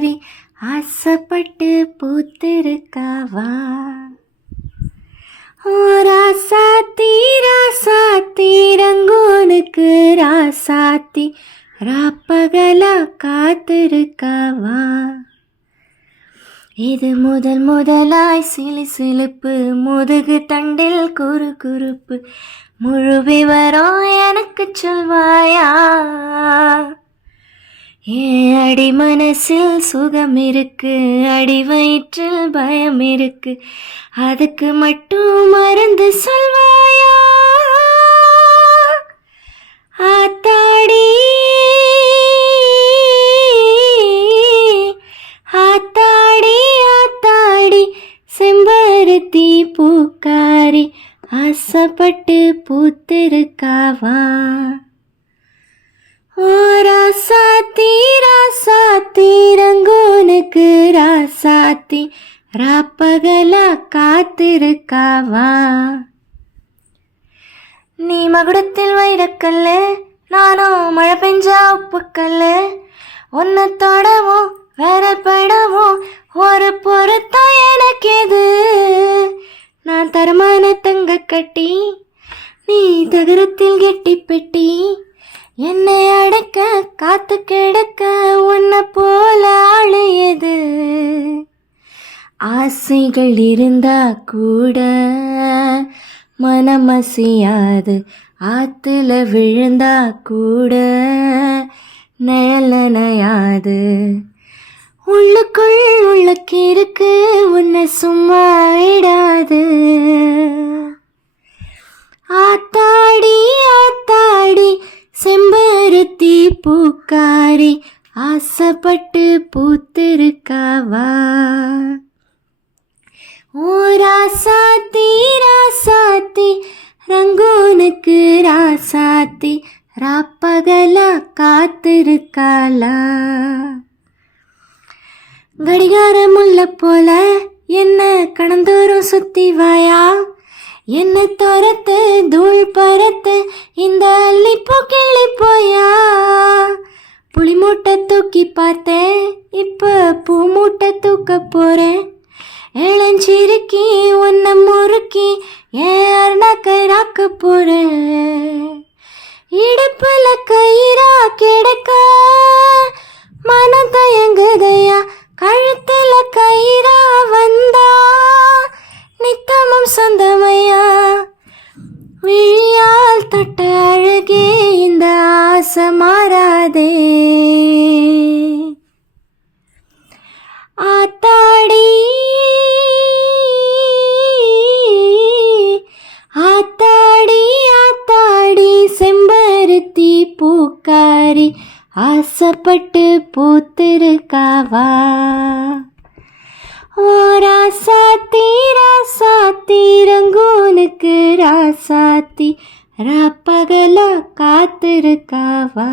பூக்காரி ஆசைப்பட்டு பூத்திருக்காவா. ஓ ராசாத்தி ராசாத்தி ரங்கோனுக்கு ராசாத்தி ராப்பகலா காத்திருக்காவா. இது முதல் முதலாய் சிலு சிலுப்பு முதுகு தண்டில் குறு குறுப்பு முழு விவரம் எனக்கு சொல்வாயா. ஏன் அடி மனசில் சுகம் இருக்கு, அடி வயிற்றில் பயம் இருக்கு, அதுக்கு மட்டும் மருந்து சொல்வாயா. ஆத்தாடி ஆத்தாடி ஆத்தாடி செம்பருத்தி பூக்காரி ஆசைப்பட்டு பூத்திருக்காவா. ஓ ராசாத்தி ராசாத்தி ரங்கோனுக்கு ராசாத்தி ராப்பகலா காத்திருக்காவா. நீ மகுடத்தில் வைரக்கல்லு, நானும் மழை பெஞ்சா உப்புக்கல்லு, ஒன்ன தொடவும் வேற படவும் ஒரு பொருத்தம் எனக்கு எது. நான் தரமான தங்க கட்டி, நீ தகரத்தில் கெட்டி பெட்டி, என்னை அடக்க காத்து கிடக்க உன்னை போல ஆளு எது. ஆசைகள் இருந்தா கூட மனமசியாது, ஆத்துல விழுந்தா கூட நிழலனையாது. உள்ளுக்குள் உள்ளக்கு இருக்கு உன்னை சும்மா விடாது. ஆத்தாடி ஆத்தாடி செம்பருத்தி பூக்காரி ஆசைப்பட்டு பூத்திருக்காவா. ஓ ராசாத்தி ராசாத்தி ரங்கோனுக்கு ராசாத்தி ராப்பகலா காத்திருக்காளா. கடிகாரம் உள்ள போல என்ன கடந்தோறும் சுத்தி வாயா, என்ன துரத்து தூள் பரத்து இந்த அள்ளிப்போ கிள்ளி போயா. புளி மூட்டை தூக்கி பார்த்தேன், இப்ப பூ மூட்டை தூக்க போறேன். இளஞ்சிருக்கி உன்னை முறுக்கி ஏன் அருணாக்கராக்க போறேன். இடுப்புல கயிறா கிடக்க மனம் தயங்குதையா, கழுத்துல கயிறா வந்தா நித்தமும் சொந்தமையா. விழியால் தொட்ட அழகே இந்த ஆசை மாறாதே. ஆத்தாடி ஆத்தாடி ஆத்தாடி செம்பருத்தி பூக்காரி ஆசைப்பட்டு பூத்திருக்காவா. ஓ ராசாத்தி ராசாத்தி ரங்கோனுக்கு ராசாத்தி ராப்பகலா காத்திருக்காவா.